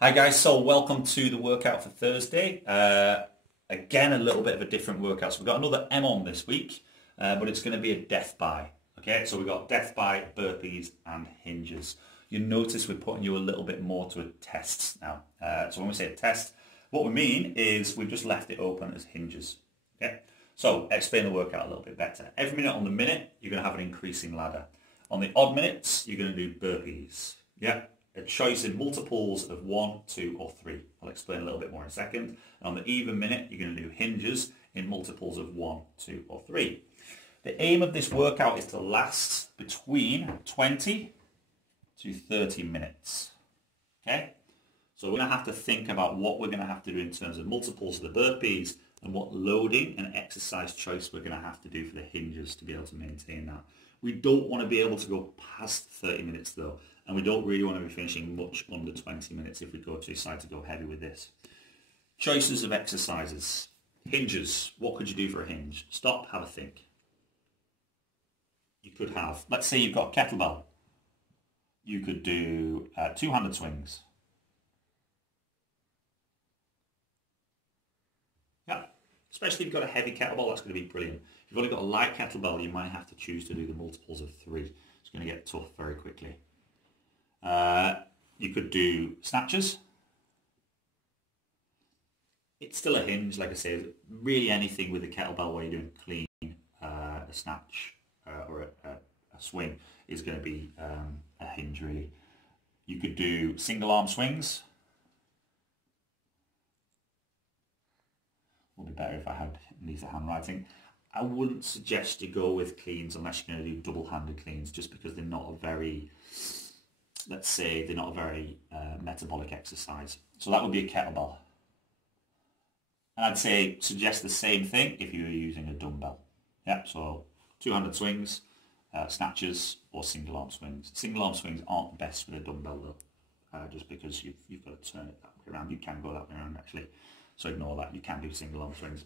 Hi guys, so welcome to the workout for Thursday. Again, a little bit of a different workout. So we've got another M on this week, but it's going to be a death by. Okay, so we've got death by, burpees and hinges. You notice we're putting you a little bit more to a test now. So when we say a test, what we mean is we've just left it open as hinges. Okay, so explain the workout a little bit better. Every minute on the minute, you're going to have an increasing ladder. On the odd minutes, you're going to do burpees. Yeah. A choice in multiples of 1, 2 or 3. I'll explain a little bit more in a second. And on the even minute, you're going to do hinges in multiples of 1, 2 or 3. The aim of this workout is to last between 20 to 30 minutes. Okay? So we're going to have to think about what we're going to have to do in terms of multiples of the burpees and what loading and exercise choice we're going to have to do for the hinges to be able to maintain that. We don't want to be able to go past 30 minutes though. And we don't really want to be finishing much under 20 minutes if we go to decide to go heavy with this. Choices of exercises. Hinges. What could you do for a hinge? Stop, have a think. You could have, let's say you've got a kettlebell. You could do two-handed swings. Yeah, especially if you've got a heavy kettlebell, that's going to be brilliant. If you've only got a light kettlebell, you might have to choose to do the multiples of 3. It's going to get tough very quickly. You could do snatches. It's still a hinge, like I say, really anything with a kettlebell where you're doing clean, a snatch or a swing is going to be a hinge really. You could do single arm swings. Would be better if I had these handwriting. I wouldn't suggest you go with cleans unless you're going to do double-handed cleans, just because they're not a very, let's say, they're not a very metabolic exercise. So that would be a kettlebell. And I'd say suggest the same thing if you were using a dumbbell. Yeah, so two-handed swings, snatches, or single-arm swings. Single-arm swings aren't the best with a dumbbell though, just because you've got to turn it that way around. You can go that way around actually, so ignore that. You can do single-arm swings.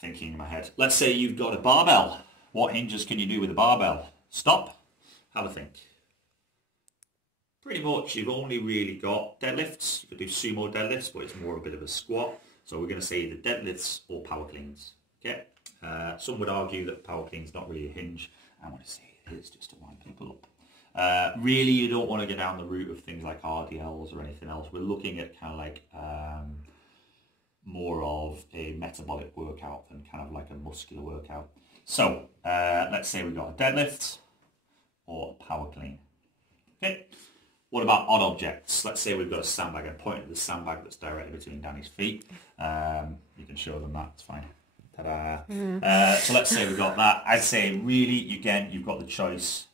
Thinking in my head. Let's say you've got a barbell. What hinges can you do with a barbell? Stop, have a think. Pretty much you've only really got deadlifts. You could do sumo deadlifts, but it's more a bit of a squat. So we're going to say either deadlifts or power cleans. Okay. Some would argue that power cleans not really a hinge. I want to say it is just to wind people up. Really, you don't want to go down the route of things like RDLs or anything else. We're looking at kind of like more of a metabolic workout than kind of like a muscular workout. So let's say we've got a deadlift or a power clean. Okay. What about odd objects? Let's say we've got a sandbag and point at the sandbag that's directly between Danny's feet. You can show them that, it's fine. Ta-da. So let's say we've got that. I'd say really, again, you've got the choice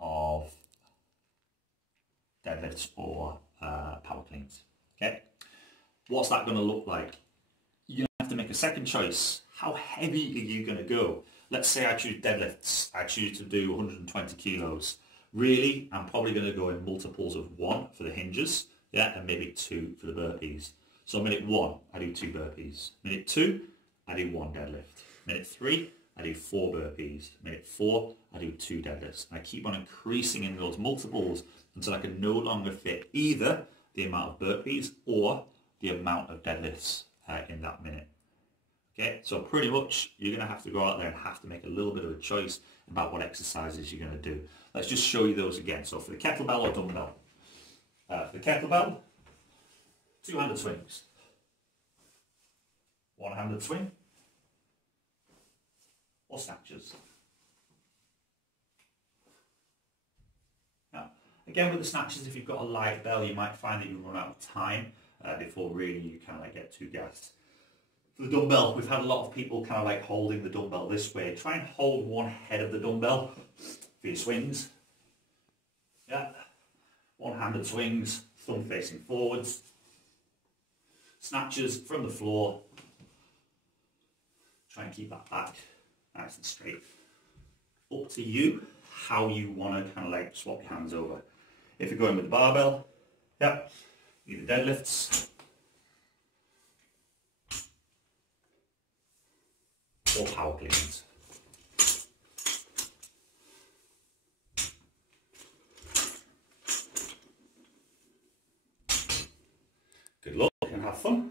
of deadlifts or power cleans. Okay. What's that going to look like? You're going to have to make a second choice. How heavy are you going to go? Let's say I choose deadlifts. I choose to do 120 kilos. Really, I'm probably going to go in multiples of 1 for the hinges, yeah, and maybe 2 for the burpees. So minute 1, I do 2 burpees. Minute 2, I do 1 deadlift. Minute 3, I do 4 burpees. Minute 4, I do 2 deadlifts. I keep on increasing in those multiples until I can no longer fit either the amount of burpees or the amount of deadlifts in that minute. Okay, so pretty much you're going to have to go out there and have to make a little bit of a choice about what exercises you're going to do. Let's just show you those again. So for the kettlebell or dumbbell. For the kettlebell, two-handed swings. One-handed swing. Or snatches. Now, again with the snatches, if you've got a light bell, you might find that you run out of time before really you kind of like get too gassed. For the dumbbell, we've had a lot of people kind of like holding the dumbbell this way. Try and hold one head of the dumbbell for your swings. Yeah. One-handed swings, thumb facing forwards. Snatches from the floor. Try and keep that back nice and straight. Up to you how you want to kind of like swap your hands over. If you're going with the barbell, yeah, either deadlifts or power cleans. Good luck and have fun.